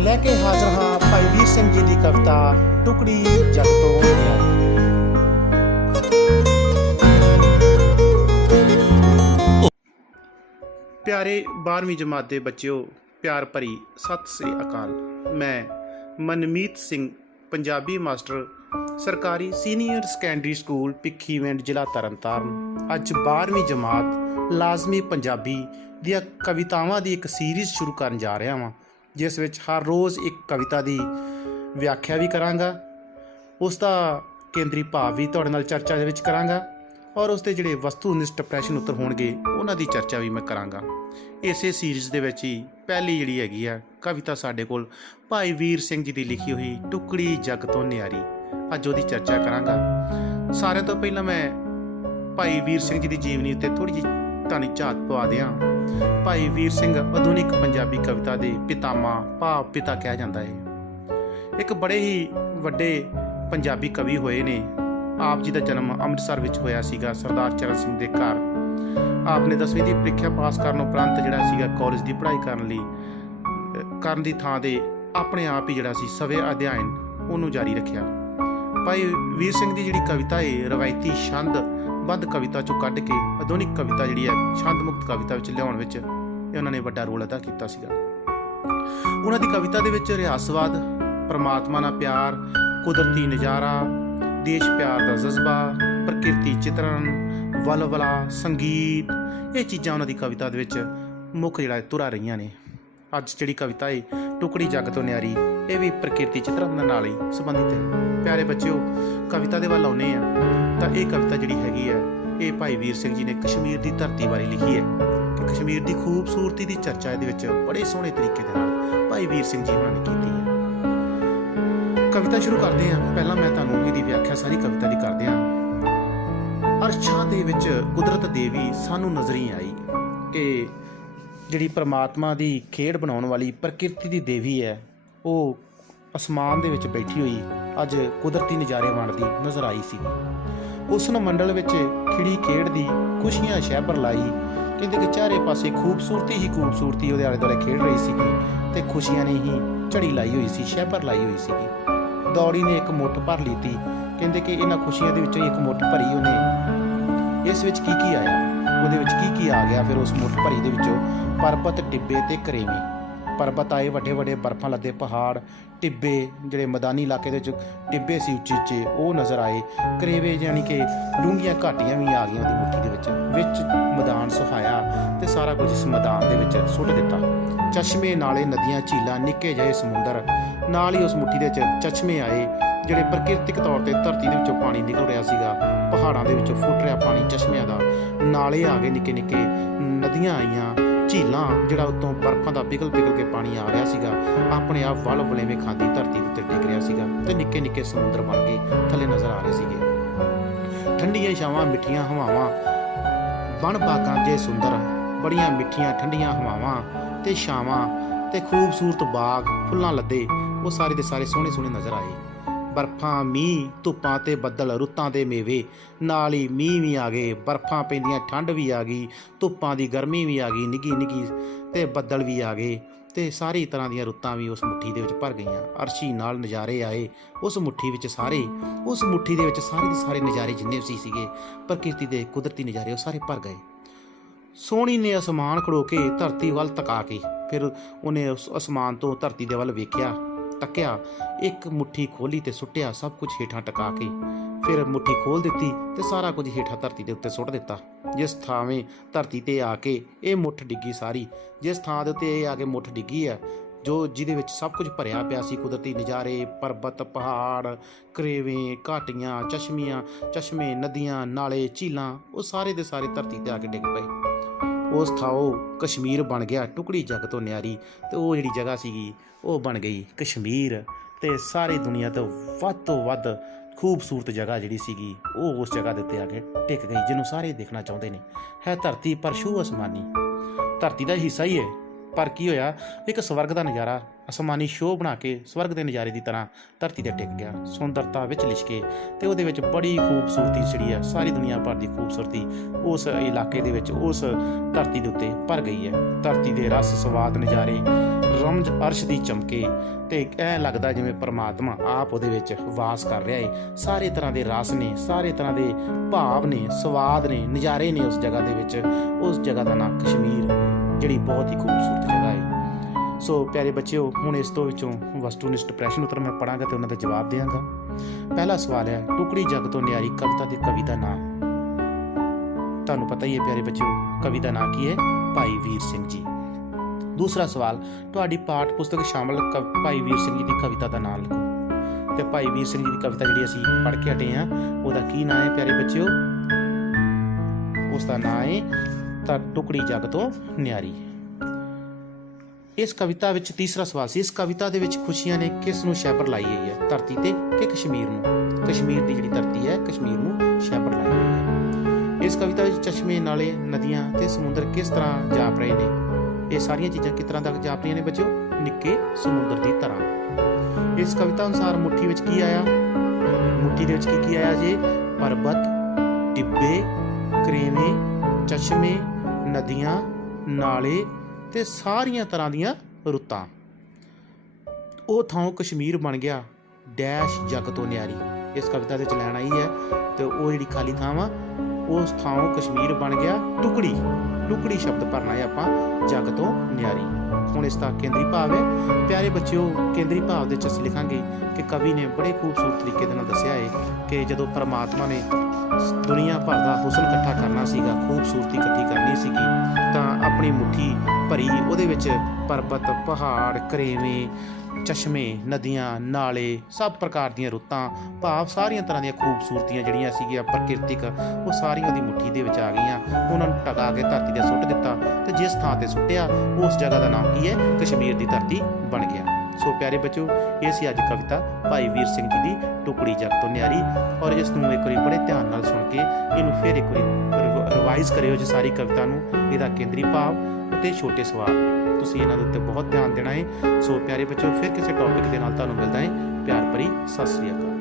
लेके हाजिर हाँ भाई वीर सिंह जी की कविता टुकड़ी जग तो न्यारी। प्यारे 12वीं जमात के बच्चों, प्यार भरी सत श्री अकाल। मैं मनमीत सिंह, पंजाबी मास्टर, सरकारी सीनियर सैकेंडरी स्कूल भिखीविंड, जिला तरनताਰਨ। अज 12वीं जमात लाजमी पंजाबी ਦੀਆਂ कवितावां की एक सीरीज़ शुरू करन जा रहा वां, जिस विच हर रोज़ एक कविता की व्याख्या भी करांगा, उसका केंद्री भाव भी तुहाडे नाल चर्चा दे विच करांगा और उसके जिहड़े वस्तुनिष्ठ प्रश्न उत्तर होणगे उन्हां दी चर्चा भी मैं करांगा। इसे सीरीज़ दे विच ही पहली जिहड़ी हैगी आ कविता साडे कोल भाई वीर सिंह जी की लिखी हुई टुकड़ी जग तो न्यारी, अज उहदी चर्चा करांगा। सारे तो पहला मैं भाई वीर सिंह जी की जीवनी उत्ते थोड़ी जी तुहानूं झात पवा दियां। भाई वीर सिंह आधुनिक पंजाबी कविता के पितामा भाव पिता कहा जाता है। एक बड़े ही वड्डे पंजाबी कवि होए ने। आप जी का जन्म अमृतसर विच होया सीगा, सरदार चरण सिंह के घर। आपने 10वीं की प्रीख्या पास करने उपरंत जिहड़ा सीगा कॉलेज की पढ़ाई करन दी थां ते अपने आप ही जिहड़ा सी सवे अध्ययन उहनूं जारी रखिया। भाई वीर सिंह की जिहड़ी कविता है रवायती छंद बंद कविता चों कढ के आधुनिक कविता जिहड़ी है छंद मुक्त कविता विच लिआउण विच उन्होंने वड्डा रोल अदा कीता सीगा। उन्हां दी कविता दे विच रिहासवाद, परमात्मा नाल प्यार, कुदरती नज़ारा, देश प्यार का जज्बा, प्रकृति चित्रण, वलवला, संगीत, ये चीज़ां उन्हां दी कविता दे विच मुख जिहड़ा तुरा रहीआं ने। अज जिहड़ी कविता है टुकड़ी जग तो न्यारी, ये भी प्रकृति चित्रण नाल ही संबंधित है। प्यारे बच्चों, कविता दे वल आउने आ तां ये कविता जिहड़ी हैगी है ये भाई वीर सिंह जी ने कश्मीर की धरती बारे लिखी है कि कश्मीर की खूबसूरती की चर्चा ये बड़े सोहने तरीके दे नाल भाई वीर सिंह जी उन्होंने की है। कविता शुरू करते हैं। पहला मैं तुहानूं इहदी व्याख्या सारी कविता की कर दियां। अरशां दे विच कुदरत देवी सानूं नज़री आई कि जिहड़ी परमात्मा की खेड बनाउण वाली प्रकृति की देवी है वो आसमान दे विच बैठी हुई अज कुदरती नज़ारे वंडदी नज़र आई सी। उसन मंडल विच खिड़ी खेड दी खुशियां शहबर लाई, कहते कि चारे पासे खूबसूरती उहदे आले दुआले खेड रही सी ते खुशियां ने ही झड़ी लाई हुई सी, शहबर लाई हुई सी। दौड़ी ने एक मुठ भर ली थी, कहते कि इन्हां खुशियां दे विचों एक मुठ भरी उहने। इस विच की आया, ਉਹਦੇ ਵਿੱਚ ਕੀ ਆ ਗਿਆ। ਫਿਰ ਉਸ ਮੁੱਠ ਭਰੀ ਦੇ ਵਿੱਚੋਂ ਪਰਬਤ, ਟਿੱਬੇ ਤੇ ਕਰੇਵੇਂ। ਪਰਬਤ ਆਏ ਵੱਡੇ ਵੱਡੇ ਬਰਫਾਂ ਲੱਦੇ ਪਹਾੜ, ਟਿੱਬੇ ਜਿਹੜੇ ਮੈਦਾਨੀ ਇਲਾਕੇ ਦੇ ਵਿੱਚ ਟਿੱਬੇ ਸੀ ਉੱਚੇ ਉੱਚੇ ਉਹ ਨਜ਼ਰ ਆਏ। ਕਰੇਵੇ ਯਾਨੀ ਕਿ ਡੂੰਘੀਆਂ ਘਾਟੀਆਂ ਵੀ ਆ ਗਈਆਂ ਉਹਦੀ ਮੁੱਠੀ ਦੇ ਵਿੱਚ ਮੈਦਾਨ ਸੁਹਾਇਆ ਤੇ ਸਾਰਾ ਕੁਝ ਇਸ ਮੈਦਾਨ ਦੇ ਵਿੱਚ ਸੁੱਟ ਦਿੱਤਾ। ਚਸ਼ਮੇ, ਨਾਲੇ, ਨਦੀਆਂ, ਝੀਲਾਂ, ਨਿੱਕੇ ਜਿਹੇ ਸਮੁੰਦਰ, ਨਾਲ ਹੀ ਉਸ ਮੁੱਠੀ ਦੇ ਵਿੱਚ ਚਸ਼ਮੇ ਆਏ ਜਿਹੜੇ ਪ੍ਰਕਿਰਤਿਕ ਤੌਰ ਤੇ ਧਰਤੀ ਦੇ ਵਿੱਚੋਂ ਪਾਣੀ ਨਿਕਲ ਰਿਹਾ ਸੀਗਾ, ਪਹਾੜਾਂ ਦੇ ਵਿੱਚੋਂ ਫੁੱਟ ਰਿਹਾ ਪਾਣੀ ਚਸ਼ਮਿਆਂ ਦਾ। ਨਾਲੇ ਆ ਗਏ ਨਿੱਕੇ ਨਿੱਕੇ, ਨਦੀਆਂ ਆਈਆਂ, ਝੀਲਾਂ ਜਿਹੜਾ ਉੱਤੋਂ ਬਰਫਾਂ ਦਾ ਪਿਘਲ ਕੇ ਪਾਣੀ ਆ ਰਿਹਾ ਸੀਗਾ ਆਪਣੇ ਆਪ ਵੱਲ ਵਲੇਵੇਂ ਖਾਂਦੀ ਧਰਤੀ ਉੱਤੇ ਡਿੱਗ ਰਿਹਾ ਸੀਗਾ ਤੇ ਨਿੱਕੇ ਨਿੱਕੇ ਸਮੁੰਦਰ ਬਣ ਕੇ ਥੱਲੇ ਨਜ਼ਰ ਆ ਰਹੇ ਸੀਗੇ। ਠੰਡੀਆਂ ਛਾਵਾਂ, ਮਿੱਠੀਆਂ ਹਵਾਵਾਂ, ਬਣ ਬਾਗਾਂ ਜੇ ਸੁੰਦਰ, ਬੜੀਆਂ ਮਿੱਠੀਆਂ ਠੰਡੀਆਂ ਹਵਾਵਾਂ ਤੇ ਛਾਵਾਂ ਤੇ ਖੂਬਸੂਰਤ ਬਾਗ ਫੁੱਲਾਂ ਲੱਦੇ ਉਹ ਸਾਰੇ ਦੇ ਸਾਰੇ ਸੋਹਣੇ ਸੋਹਣੇ ਨਜ਼ਰ ਆਏ। ਬਰਫਾਂ, ਮੀਂਹ, ਧੁੱਪਾਂ ਤੇ ਬੱਦਲ, ਰੁੱਤਾਂ ਦੇ ਮੇਵੇ, ਨਾਲ ਹੀ ਮੀਂਹ ਵੀ ਆ ਗਏ, ਬਰਫਾਂ ਪੈਂਦੀਆਂ ਠੰਡ ਵੀ ਆ ਗਈ, ਧੁੱਪਾਂ ਦੀ ਗਰਮੀ ਵੀ ਆ ਗਈ ਨਿੱਘੀ ਨਿੱਘੀ ਤੇ ਬੱਦਲ ਵੀ ਆ ਗਏ ਤੇ ਸਾਰੀ ਤਰ੍ਹਾਂ ਦੀਆਂ ਰੁੱਤਾਂ ਵੀ ਉਸ ਮੁੱਠੀ ਦੇ ਵਿੱਚ ਭਰ ਗਈਆਂ। ਅਰਸ਼ੀ ਨਾਲ ਨਜ਼ਾਰੇ ਆਏ ਉਸ ਮੁੱਠੀ ਵਿੱਚ ਸਾਰੇ, ਉਸ ਮੁੱਠੀ ਦੇ ਵਿੱਚ ਸਾਰੇ ਦੇ ਸਾਰੇ ਨਜ਼ਾਰੇ ਜਿੰਨੇ ਵੀ ਸੀਗੇ ਪ੍ਰਕਿਰਤੀ ਦੇ ਕੁਦਰਤੀ ਨਜ਼ਾਰੇ ਉਹ ਸਾਰੇ ਭਰ ਗਏ। ਸੋਹਣੀ ਨੇ ਅਸਮਾਨ ਖੜੋ ਕੇ ਧਰਤੀ ਵੱਲ ਤਕਾ ਕੇ, ਫਿਰ ਉਹਨੇ ਉਸ ਅਸਮਾਨ ਤੋਂ ਧਰਤੀ ਦੇ ਵੱਲ ਵੇਖਿਆ, ਤੱਕਿਆ, ਇੱਕ ਮੁੱਠੀ ਖੋਲੀ ਤੇ ਸੁੱਟਿਆ ਸਭ ਕੁਝ ਹੇਠਾਂ ਟਕਾ ਕੇ। ਫਿਰ ਮੁੱਠੀ ਖੋਲ ਦਿੱਤੀ ਤੇ ਸਾਰਾ ਕੁਝ ਹੇਠਾਂ ਧਰਤੀ ਦੇ ਉੱਤੇ ਸੁੱਟ ਦਿੱਤਾ। ਜਿਸ ਥਾਵੇਂ ਧਰਤੀ ਤੇ ਆ ਕੇ ਇਹ ਮੁੱਠ ਡਿੱਗੀ ਸਾਰੀ, ਜਿਸ ਥਾਂ ਦੇ ਉੱਤੇ ਇਹ ਆ ਕੇ ਮੁੱਠ ਡਿੱਗੀ ਆ ਜਿਹਦੇ ਵਿੱਚ ਸਭ ਕੁਝ ਭਰਿਆ ਪਿਆ ਸੀ, ਕੁਦਰਤੀ ਨਜ਼ਾਰੇ, ਪਰਬਤ, ਪਹਾੜ, ਕਰੇਵੇਂ, ਘਾਟੀਆਂ, ਚਸ਼ਮੇ, ਨਦੀਆਂ, ਨਾਲੇ, ਝੀਲਾਂ, ਉਹ ਸਾਰੇ ਦੇ ਸਾਰੇ ਧਰਤੀ ਤੇ ਆ ਕੇ ਡਿੱਗ ਪਏ। ਉਸ ਥਾਂ ਕਸ਼ਮੀਰ ਬਣ ਗਿਆ ਟੁਕੜੀ ਜਗ ਤੋਂ ਨਿਆਰੀ, ਤੇ ਉਹ ਜਿਹੜੀ ਜਗ੍ਹਾ ਸੀਗੀ ਉਹ ਬਣ ਗਈ ਕਸ਼ਮੀਰ ਤੇ ਸਾਰੀ ਦੁਨੀਆ ਤੋਂ ਵੱਧ ਖੂਬਸੂਰਤ ਜਗ੍ਹਾ ਜਿਹੜੀ ਸੀਗੀ ਉਹ ਉਸ ਜਗ੍ਹਾ ਦੇ ਉੱਤੇ ਆ ਕੇ ਟਿਕ ਗਈ, ਜਿਹਨੂੰ ਸਾਰੇ ਦੇਖਣਾ ਚਾਹੁੰਦੇ ਨੇ। ਹੈ ਧਰਤੀ ਪਰ ਛੂਹ ਅਸਮਾਨੀ, ਧਰਤੀ ਦਾ ਹਿੱਸਾ ਹੀ ਹੈ ਪਰ ਕੀ ਹੋਇਆ, ਇੱਕ ਸਵਰਗ ਦਾ ਨਜ਼ਾਰਾ ਅਸਮਾਨੀ ਸ਼ੋਅ ਬਣਾ ਕੇ ਸਵਰਗ ਦੇ ਨਜ਼ਾਰੇ ਦੀ ਤਰ੍ਹਾਂ ਧਰਤੀ 'ਤੇ ਟਿਕ ਗਿਆ, ਸੁੰਦਰਤਾ ਵਿੱਚ ਲਿਸ਼ਕੇ ਤੇ ਉਹਦੇ ਵਿੱਚ ਬੜੀ ਖੂਬਸੂਰਤੀ ਜਿਹੜੀ ਆ ਸਾਰੀ ਦੁਨੀਆ ਭਰ ਦੀ ਖੂਬਸੂਰਤੀ ਉਸ ਇਲਾਕੇ ਦੇ ਵਿੱਚ ਉਸ ਧਰਤੀ ਦੇ ਉੱਤੇ ਭਰ ਗਈ ਹੈ। ਧਰਤੀ ਦੇ ਰਸ, ਸਵਾਦ, ਨਜ਼ਾਰੇ, ਅਰਸ਼ ਦੀ ਚਮਕੇ ਤੇ ਐਂ ਲੱਗਦਾ ਜਿਵੇਂ ਪਰਮਾਤਮਾ ਆਪ ਉਹਦੇ ਵਿੱਚ ਵਾਸ ਕਰ ਰਿਹਾ ਏ। ਸਾਰੇ ਤਰ੍ਹਾਂ ਦੇ ਰਸ ਨੇ, ਸਾਰੇ ਤਰ੍ਹਾਂ ਦੇ ਭਾਵ ਨੇ, ਸਵਾਦ ਨੇ, ਨਜ਼ਾਰੇ ਨੇ ਉਸ ਜਗ੍ਹਾ ਦੇ ਵਿੱਚ। ਉਸ ਜਗ੍ਹਾ ਦਾ ਨਾਮ ਕਸ਼ਮੀਰ, ਜਿਹੜੀ ਬਹੁਤ ਹੀ ਖੂਬਸੂਰਤ ਜਗ੍ਹਾ ਏ। ਸੋ ਪਿਆਰੇ ਬੱਚਿਓ, ਹੁਣ ਇਸ ਤੋਂ ਵਿੱਚੋਂ ਵਸਤੂਨਿਸ਼ਟ ਪ੍ਰਸ਼ਨ ਉੱਤਰ ਮੈਂ ਪੜਾਂਗਾ ਤੇ ਉਹਨਾਂ ਦਾ ਜਵਾਬ ਦਿਆਂਗਾ। ਪਹਿਲਾ ਸਵਾਲ ਹੈ, ਟੁਕੜੀ ਜੱਗ ਤੋਂ ਨਿਆਰੀ ਕਵਿਤਾ ਦੇ ਕਵੀ ਦਾ ਨਾਮ। ਤੁਹਾਨੂੰ ਪਤਾ ਹੀ ਹੈ ਪਿਆਰੇ ਬੱਚਿਓ, ਕਵੀ ਦਾ ਨਾਮ ਕੀ ਹੈ? ਭਾਈ ਵੀਰ ਸਿੰਘ ਜੀ। ਦੂਸਰਾ ਸਵਾਲ, ਤੁਹਾਡੀ ਪਾਠ ਪੁਸਤਕ ਸ਼ਾਮਲ ਭਾਈ ਵੀਰ ਸਿੰਘ ਜੀ ਦੀ ਕਵਿਤਾ ਦਾ ਨਾਮ ਲਿਖੋ। ਤੇ ਭਾਈ ਵੀਰ ਸਿੰਘ ਜੀ ਦੀ ਕਵਿਤਾ ਜਿਹੜੀ ਅਸੀਂ ਪੜ੍ਹ ਕੇ ਹਟੇ ਹਾਂ, ਉਹਦਾ ਕੀ ਨਾਮ ਹੈ ਪਿਆਰੇ ਬੱਚਿਓ? ਉਸ ਦਾ ਨਾਮ ਹੈ ਤਾਂ ਟੁਕੜੀ ਜੱਗ ਤੋਂ ਨਿਆਰੀ। ਇਸ ਕਵਿਤਾ ਵਿੱਚ ਤੀਸਰਾ ਸਵਾਲ ਸੀ, ਇਸ ਕਵਿਤਾ ਦੇ ਵਿੱਚ ਖੁਸ਼ੀਆਂ ਨੇ ਕਿਸ ਨੂੰ ਸ਼ੈਬਰ ਲਾਈ ਹੋਈ ਹੈ? ਧਰਤੀ ਤੇ ਕਿ ਕਸ਼ਮੀਰ ਨੂੰ? ਕਸ਼ਮੀਰ ਦੀ ਜਿਹੜੀ ਧਰਤੀ ਹੈ, ਕਸ਼ਮੀਰ ਨੂੰ ਸ਼ੈਬਰ ਲਾਈ ਹੋਈ ਹੈ। ਇਸ ਕਵਿਤਾ ਵਿੱਚ ਚਸ਼ਮੇ, ਨਾਲੇ, ਨਦੀਆਂ ਤੇ ਸਮੁੰਦਰ ਕਿਸ ਤਰ੍ਹਾਂ ਜਾਪ ਰਹੇ ਨੇ? ਇਹ ਸਾਰੀਆਂ ਚੀਜ਼ਾਂ ਕਿਸ ਤਰ੍ਹਾਂ ਤੱਕ ਜਾਪ ਰਹੀਆਂ ਨੇ ਬੱਚਿਓ? ਨਿੱਕੇ ਸਮੁੰਦਰ ਦੀ ਤਰ੍ਹਾਂ। ਇਸ ਕਵਿਤਾ ਅਨੁਸਾਰ ਮੁੱਠੀ ਵਿੱਚ ਕੀ ਆਇਆ? ਮੁੱਠੀ ਦੇ ਵਿੱਚ ਕੀ ਆਇਆ ਜੀ? ਪਰਬਤ, ਟਿੱਬੇ, ਕਰੇਵੇਂ, ਚਸ਼ਮੇ, ਨਦੀਆਂ, ਨਾਲੇ ਤੇ ਸਾਰੀਆਂ ਤਰ੍ਹਾਂ ਦੀਆਂ ਰੁੱਤਾਂ। ਉਹ ਥਾਂ ਕਸ਼ਮੀਰ ਬਣ ਗਿਆ ਡੈਸ਼ ਜੱਗ ਤੋਂ ਨਿਆਰੀ। ਇਸ ਕਵਿਤਾ ਦੇ ਵਿੱਚ ਲੈਣ ਆਈ ਹੈ ਤੇ ਉਹ ਜਿਹੜੀ ਖਾਲੀ ਥਾਂ ਵਾ, ਉਸ ਥਾਂ ਕਸ਼ਮੀਰ ਬਣ ਗਿਆ ਟੁਕੜੀ। ਟੁਕੜੀ ਸ਼ਬਦ ਭਰਨਾ ਹੈ ਆਪਾਂ, ਜੱਗ ਤੋਂ ਨਿਆਰੀ। ਹੁਣ ਇਸ ਦਾ ਕੇਂਦਰੀ ਭਾਵ ਹੈ ਪਿਆਰੇ ਬੱਚਿਓ, ਕੇਂਦਰੀ ਭਾਵ ਦੇ ਵਿੱਚ ਅਸੀਂ ਲਿਖਾਂਗੇ ਕਿ ਕਵੀ ਨੇ ਬੜੇ ਖੂਬਸੂਰਤ ਤਰੀਕੇ ਦੇ ਨਾਲ ਦੱਸਿਆ ਹੈ ਕਿ ਜਦੋਂ ਪਰਮਾਤਮਾ ਨੇ ਦੁਨੀਆ ਭਰ ਦਾ ਹੁਸਨ ਇਕੱਠਾ ਕਰਨਾ ਸੀਗਾ, ਖੂਬਸੂਰਤੀ ਇਕੱਠੀ ਕਰਨੀ ਸੀਗੀ, ਤਾਂ ਆਪਣੀ ਮੁੱਠੀ ਭਰੀ ਉਹਦੇ ਵਿੱਚ ਪਰਬਤ, ਪਹਾੜ, ਕਰੇਵੇਂ, ਚਸ਼ਮੇ, ਨਦੀਆਂ, ਨਾਲੇ, ਸਭ ਪ੍ਰਕਾਰ ਦੀਆਂ ਰੁੱਤਾਂ, ਭਾਵ ਸਾਰੀਆਂ ਤਰ੍ਹਾਂ ਦੀਆਂ ਖੂਬਸੂਰਤੀਆਂ ਜਿਹੜੀਆਂ ਸੀਗੀਆਂ ਪ੍ਰਕਿਰਤਿਕ, ਉਹ ਸਾਰੀਆਂ ਉਹਦੀ ਮੁੱਠੀ ਦੇ ਵਿੱਚ ਆ ਗਈਆਂ। ਉਹਨਾਂ ਨੂੰ ਟਕਾ ਕੇ ਧਰਤੀ 'ਤੇ ਸੁੱਟ ਦਿੱਤਾ ਤੇ ਜਿਸ ਥਾਂ 'ਤੇ ਸੁੱਟਿਆ ਉਸ ਜਗ੍ਹਾ ਦਾ ਨਾਮ ਕੀ ਹੈ? ਕਸ਼ਮੀਰ ਦੀ ਧਰਤੀ ਬਣ ਗਿਆ। ਸੋ ਪਿਆਰੇ ਬੱਚਿਓ, ਇਹ ਸੀ ਅੱਜ ਕਵਿਤਾ ਭਾਈ ਵੀਰ ਸਿੰਘ ਜੀ ਦੀ ਟੁਕੜੀ ਜੱਗ ਤੋਂ ਨਿਆਰੀ। ਔਰ ਇਸ ਨੂੰ ਇੱਕ ਵਾਰੀ ਬੜੇ ਧਿਆਨ ਨਾਲ ਸੁਣ ਕੇ ਇਹਨੂੰ ਫਿਰ ਇੱਕ ਵਾਰੀ ਰਿਵਾਈਜ਼ ਕਰਿਓ ਜੀ ਸਾਰੀ ਕਵਿਤਾ ਨੂੰ, ਇਹਦਾ ਕੇਂਦਰੀ ਭਾਵ ਅਤੇ ਛੋਟੇ ਸਵਾਲ, ਤੁਸੀਂ ਇਹਨਾਂ ਦੇ ਉੱਤੇ ਬਹੁਤ ਧਿਆਨ ਦੇਣਾ ਹੈ। ਸੋ ਪਿਆਰੇ ਬੱਚਿਓ, ਫਿਰ ਕਿਸੇ ਟੌਪਿਕ ਦੇ ਨਾਲ ਤੁਹਾਨੂੰ ਮਿਲਦਾ ਹੈ। ਪਿਆਰ ਭਰੀ ਸਤਿ ਸ੍ਰੀ ਅਕਾਲ।